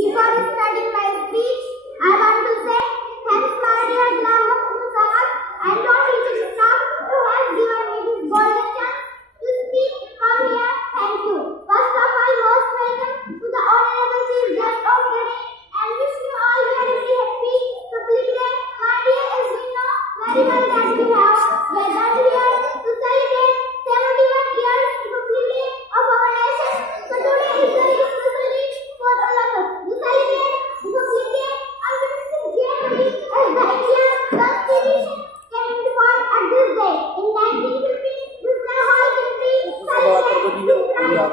Before starting my speech, I want to say thanks my dear Allama Muhammad and non-teaching staff who have given me this golden chance to speak from here. Thank you. First of all, most welcome to the honorable chief guest of the day and wish you all very happy Republic Day. My dear, as we know very well that we have gathered here to celebrate 71 years Republic Day of our nation. So today is very special day for all of us. We celebrate Republic Day on 26th January as the Indian Constitution came into force at this day. In 1950, this whole country celebrated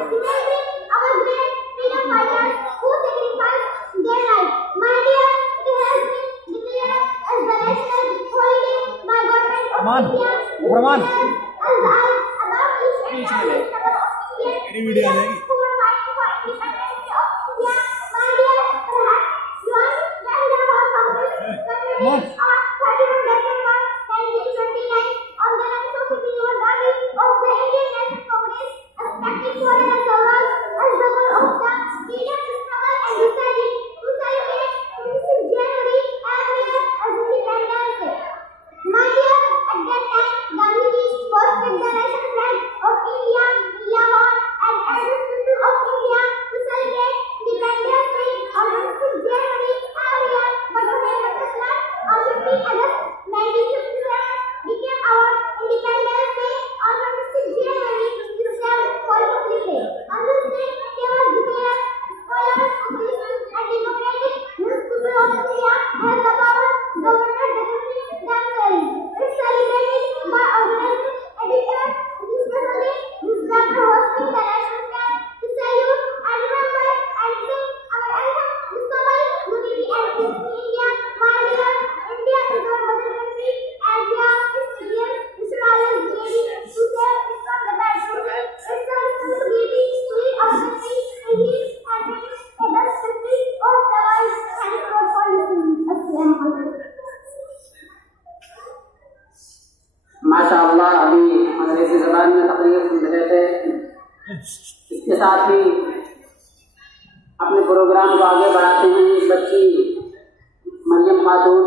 remembering our great freedom fighters who sacrificed their life. My dear, it has been declared as the national holiday by Government of India. As about each and every number of Indians who were fighting for independence of India. My dear, perhaps you understand about Congress commemorates on 31 December 1929 on the rise of Indira Gandhi of the Indian National Congress, expecting foreigners the world as the goal of the freedom struggle and deciding to celebrate 26th January every year as Independence Day. My dear, at that time, Gandhiji posted the national flag of India in Lahore and as the symbol of India to celebrate Independence Day on 26th January every year. But whatever the flag on 15 August 1957 became our Independence Day on 26th January to stand for Republic Day. On this day, it was declared scholars, officials, and democratic people of India have the power to govern the country themselves. It's celebrated by organizing editors, especially Ms. Dr. hosting the national flag to salute and remember and sing our anthem to symbolize unity and peace in India. My dear, India is our mother country and we are its citizens. We should always be ready to save it from the bad road. It's our responsibility to lead our country and lead and make it a best country of the world. Thanks for listening. Assalamualaikum. माशाअल्लाह अभी अंग्रेजी ज़बान में तकरीर सुन रहे थे। इसके साथ ही अपने प्रोग्राम को आगे बढ़ाते हैं बच्ची मरियम खातून।